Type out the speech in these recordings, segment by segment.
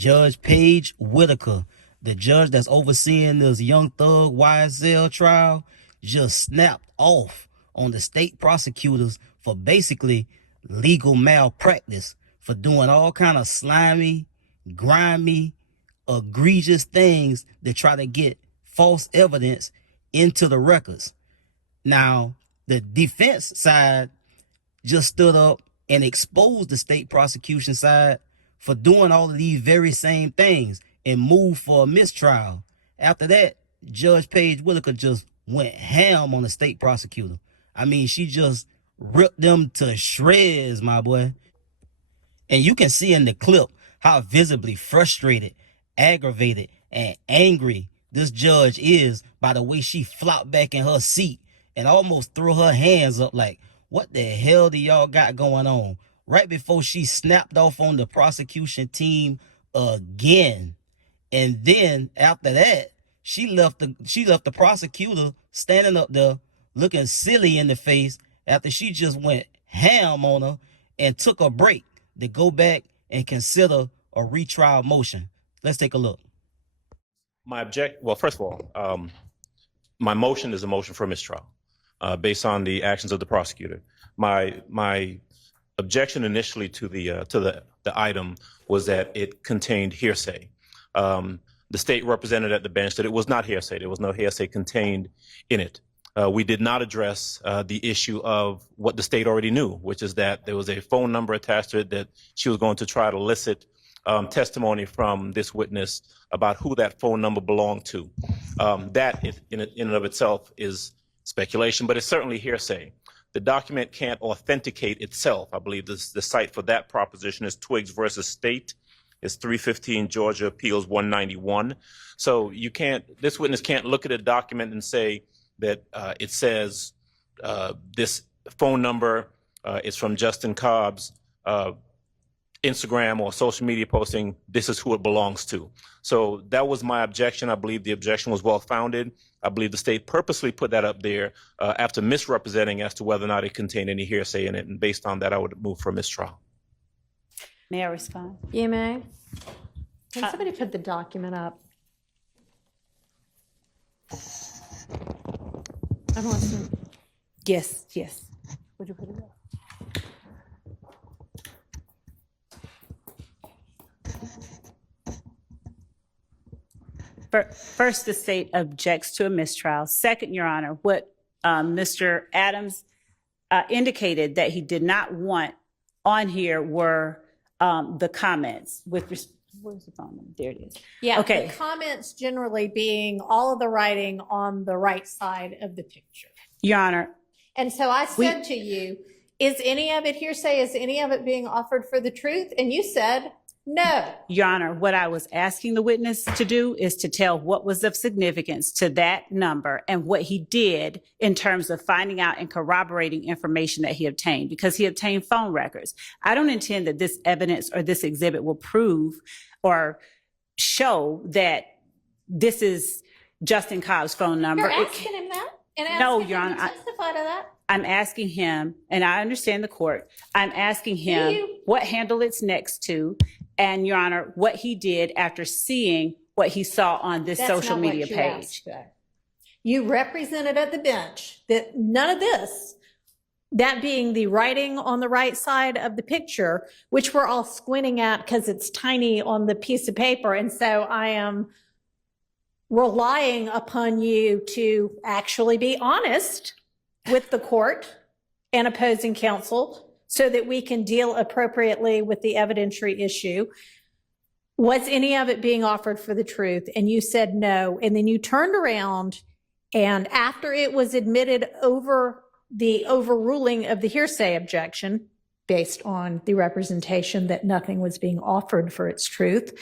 Judge Paige Whitaker, the judge that's overseeing this Young Thug YSL trial, just snapped off on the state prosecutors for basically legal malpractice, for doing all kind of slimy, grimy, egregious things to try to get false evidence into the records. Now, the defense side just stood up and exposed the state prosecution side for doing all of these very same things and moved for a mistrial. After that, Judge Paige Whitaker just went ham on the state prosecutor. I mean, she just ripped them to shreds, my boy. And you can see in the clip how visibly frustrated, aggravated, and angry this judge is by the way she flopped back in her seat and almost threw her hands up like, what the hell do y'all got going on? Right before she snapped off on the prosecution team again. And then after that, she left the prosecutor standing up there looking silly in the face after she just went ham on her and took a break to go back and consider a retrial motion. Let's take a look. Well, first of all, my motion is a motion for a mistrial based on the actions of the prosecutor. My objection initially to the item was that it contained hearsay. The state represented at the bench that it was not hearsay. There was no hearsay contained in it. We did not address the issue of what the state already knew, which is that there was a phone number attached to it that she was going to try to elicit testimony from this witness about who that phone number belonged to. That in and of itself is speculation, but it's certainly hearsay. The document can't authenticate itself. I believe the site for that proposition is Twiggs versus State. It's 315 Georgia Appeals 191. So this witness can't look at a document and say that it says this phone number is from Justin Cobb's Instagram or social media posting, this is who it belongs to. So that was my objection. I believe the objection was well-founded. I believe the state purposely put that up there after misrepresenting as to whether or not it contained any hearsay in it. And based on that, I would move for a mistrial. May I respond? You may. Can somebody put the document up? I want to. Yes. Would you put it up? First, the state objects to a mistrial. Second, Your Honor, what Mr. Adams indicated that he did not want on here were the comments with where's the phone number? There it is. Yeah, okay. The comments generally being all of the writing on the right side of the picture. Your Honor. And so I said to you, is any of it hearsay? Is any of it being offered for the truth? And you said, no. Your Honor, what I was asking the witness to do is to tell what was of significance to that number and what he did in terms of finding out and corroborating information that he obtained, because he obtained phone records. I don't intend that this evidence or this exhibit will prove or show that this is Justin Cobb's phone number. You're asking him that? And asking no, him Your Honor. to testify to that? I'm asking him, and I understand the court, I'm asking him what handle it's next to, and Your Honor, what he did after seeing what he saw on this social media page. You represented at the bench that none of this, that being the writing on the right side of the picture, which we're all squinting at because it's tiny on the piece of paper. And so I am relying upon you to actually be honest with the court and opposing counsel so that we can deal appropriately with the evidentiary issue. Was any of it being offered for the truth? And you said no. And then you turned around, and after it was admitted over the overruling of the hearsay objection, based on the representation that nothing was being offered for its truth,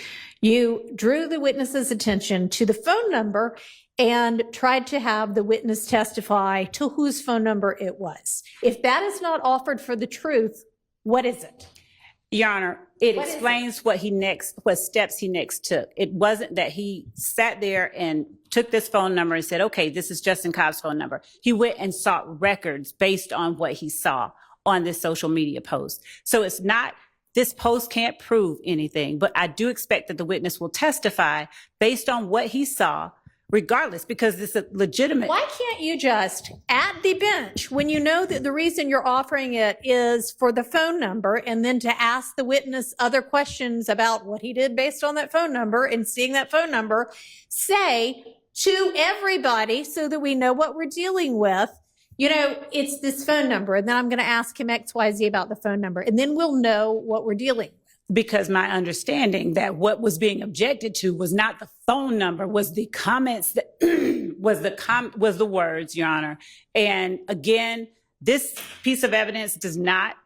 you drew the witness's attention to the phone number and tried to have the witness testify to whose phone number it was. If that is not offered for the truth, what is it? Your Honor, it explains what steps he next took. It wasn't that he sat there and took this phone number and said, okay, this is Justin Cobb's phone number. He went and sought records based on what he saw on this social media post. So it's not this post can't prove anything, but I do expect that the witness will testify based on what he saw, regardless, because it's a legitimate. Why can't you just, at the bench, when you know that the reason you're offering it is for the phone number, and then to ask the witness other questions about what he did based on that phone number and seeing that phone number, say to everybody so that we know what we're dealing with, you know, it's this phone number, and then I'm going to ask him XYZ about the phone number, and then we'll know what we're dealing with. Because my understanding that what was being objected to was not the phone number, was the comments that was the words, Your Honor. And again, this piece of evidence does not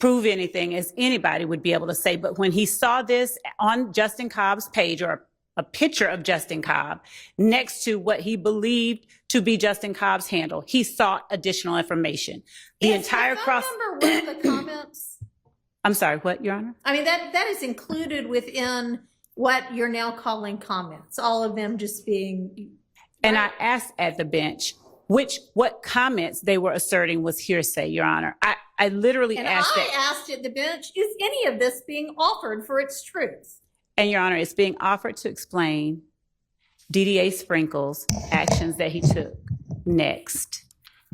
prove anything, as anybody would be able to say. But when he saw this on Justin Cobb's page, or a picture of Justin Cobb next to what he believed to be Justin Cobb's handle, he sought additional information. The entire cross. Number one of the comments. I'm sorry, what, Your Honor? I mean, that is included within what you're now calling comments, all of them just being. And I asked at the bench what comments they were asserting was hearsay, Your Honor. I literally asked that. I asked at the bench, is any of this being offered for its truth? And Your Honor, it's being offered to explain DDA Sprinkle's actions that he took next.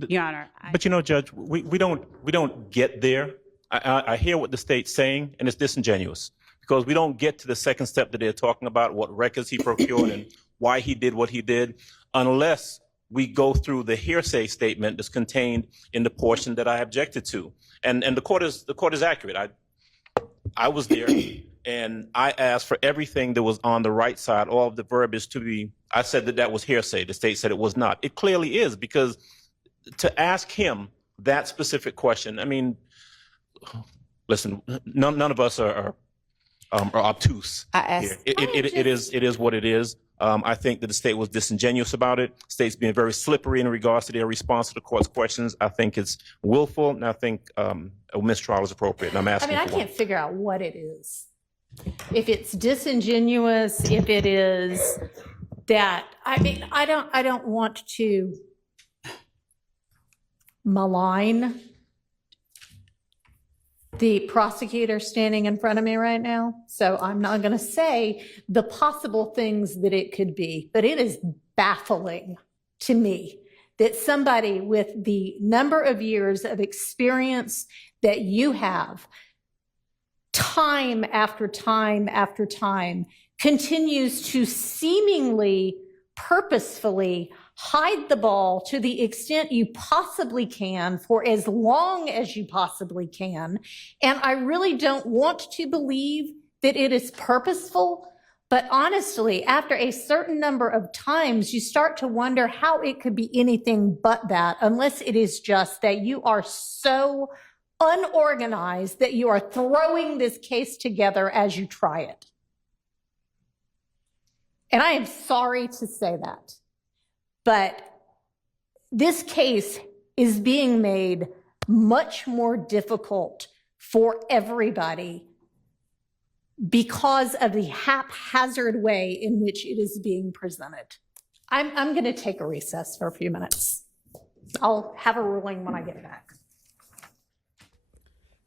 Your Honor. But you know, Judge, we don't get there. I hear what the state's saying, and it's disingenuous, because we don't get to the second step that they're talking about, what records he procured and why he did what he did, unless we go through the hearsay statement that's contained in the portion that I objected to. And the court is accurate. I was there, and I asked for everything that was on the right side, all of the verbiage to be. I said that was hearsay. The state said it was not. It clearly is, because to ask him that specific question, I mean, listen, none of us are obtuse here. It is what it is. I think that the state was disingenuous about it. State's being very slippery in regards to their response to the court's questions. I think it's willful, and I think a mistrial is appropriate. And I'm asking. I can't figure out what it is. If it's disingenuous, if it is that, I mean, I don't want to malign the prosecutor standing in front of me right now, so I'm not going to say the possible things that it could be, but it is baffling to me that somebody with the number of years of experience that you have, time after time after time, continues to seemingly purposefully hide the ball to the extent you possibly can for as long as you possibly can. And I really don't want to believe that it is purposeful, but honestly, after a certain number of times, you start to wonder how it could be anything but that, unless it is just that you are so unorganized that you are throwing this case together as you try it. And I am sorry to say that. But this case is being made much more difficult for everybody because of the haphazard way in which it is being presented. I'm going to take a recess for a few minutes. I'll have a ruling when I get back.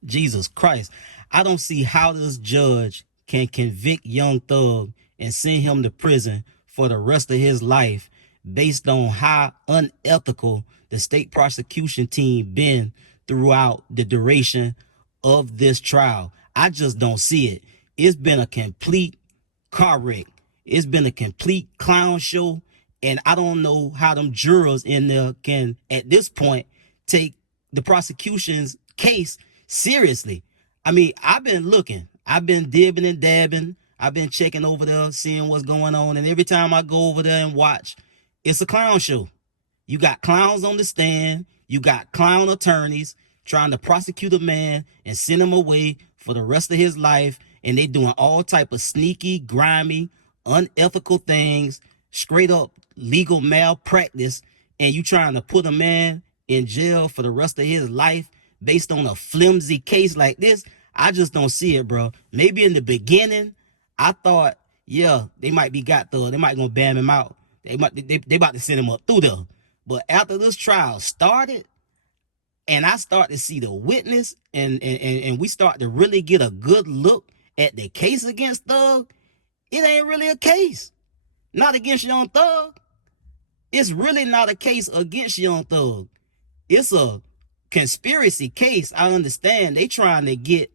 Jesus Christ. I don't see how this judge can convict Young Thug and send him to prison for the rest of his life based on how unethical the state prosecution team been throughout the duration of this trial. I just don't see it. It's been a complete car wreck. It's been a complete clown show. And I don't know how them jurors in there can, at this point, take the prosecution's case seriously. I mean, I've been looking. I've been dibbing and dabbing. I've been checking over there, seeing what's going on. And every time I go over there and watch, it's a clown show. You got clowns on the stand. You got clown attorneys trying to prosecute a man and send him away for the rest of his life. And they doing all type of sneaky, grimy, unethical things, straight up legal malpractice. And you trying to put a man in jail for the rest of his life based on a flimsy case like this. I just don't see it, bro. Maybe in the beginning, I thought, yeah, they might be got through. They might gonna ban him out. They about to send him up through there. But after this trial started, and I start to see the witness, and we start to really get a good look at the case against Thug, it ain't really a case. Not against Young Thug. It's really not a case against Young Thug. It's a conspiracy case. I understand they trying to get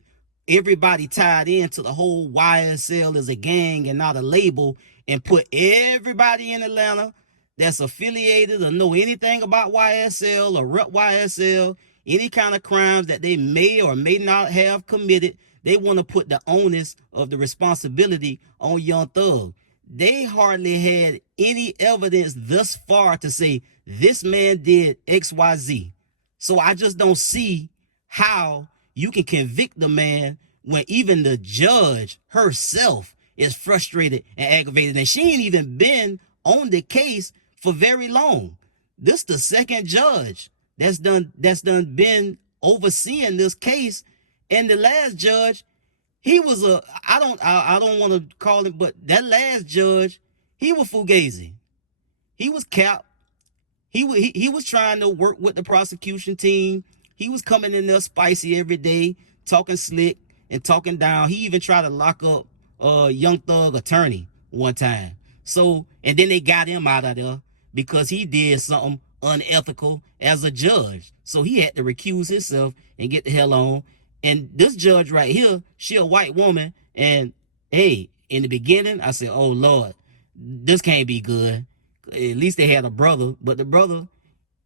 everybody tied into the whole YSL as a gang and not a label, and put everybody in Atlanta that's affiliated or know anything about YSL or rep YSL, any kind of crimes that they may or may not have committed. They want to put the onus of the responsibility on Young Thug. They hardly had any evidence thus far to say this man did XYZ. So I just don't see how you can convict the man when even the judge herself is frustrated and aggravated, and she ain't even been on the case for very long. This the second judge that's done been overseeing this case, and the last judge, he was I don't want to call it, but that last judge, he was fugazi. He was capped. He was trying to work with the prosecution team. He was coming in there spicy every day, talking slick and talking down. He even tried to lock up Young Thug attorney one time. So, and then they got him out of there because he did something unethical as a judge. So he had to recuse himself and get the hell on. And this judge right here, she a white woman. And hey, in the beginning, I said, oh Lord, this can't be good. At least they had a brother, but the brother,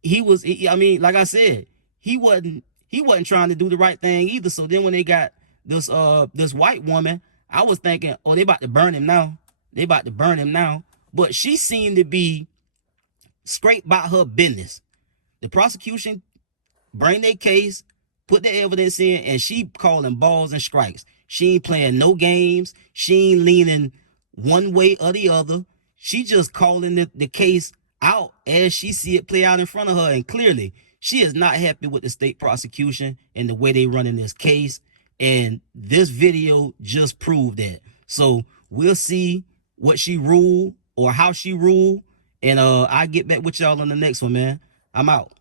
I mean, like I said, he wasn't trying to do the right thing either. So then when they got this white woman, I was thinking, oh, they about to burn him now. They about to burn him now. But she seemed to be straight about her business. The prosecution bring their case, put the evidence in, and she calling balls and strikes. She ain't playing no games. She ain't leaning one way or the other. She just calling the case out as she see it play out in front of her. And clearly, she is not happy with the state prosecution and the way they running this case. And this video just proved that. So we'll see what she ruled or how she ruled. And I'll get back with y'all on the next one, man. I'm out.